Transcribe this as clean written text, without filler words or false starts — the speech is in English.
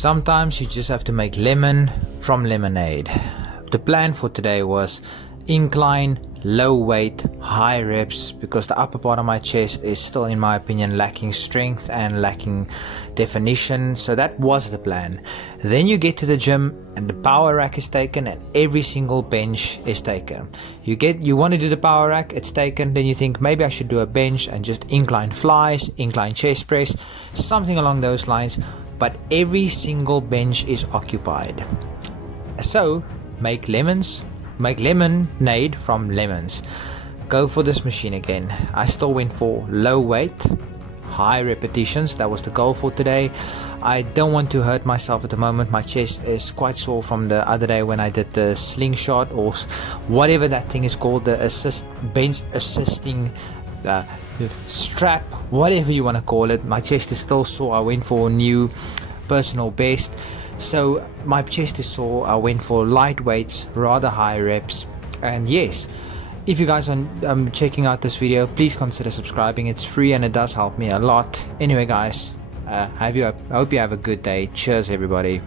Sometimes you just have to make lemon from lemonade. The plan for today was incline, low weight, high reps, because the upper part of my chest is still, in my opinion, lacking strength and lacking definition. So that was the plan. Then you get to the gym and the power rack is taken and every single bench is taken. You want to do the power rack, it's taken. Then you think maybe I should do a bench and just incline flies, incline chest press, something along those lines. But every single bench is occupied. So make lemonade from lemons. Go for this machine again. I still went for low weight, high repetitions. That was the goal for today. I don't want to hurt myself at the moment. My chest is quite sore from the other day when I did the slingshot, or whatever that thing is called, the bench assisting strap, whatever you want to call it. My chest is still sore. I went for a new personal best, so my chest is sore. I went for light weights, rather high reps. And yes, if you guys are checking out this video, please consider subscribing. It's free and it does help me a lot. Anyway guys, I hope you have a good day. Cheers everybody.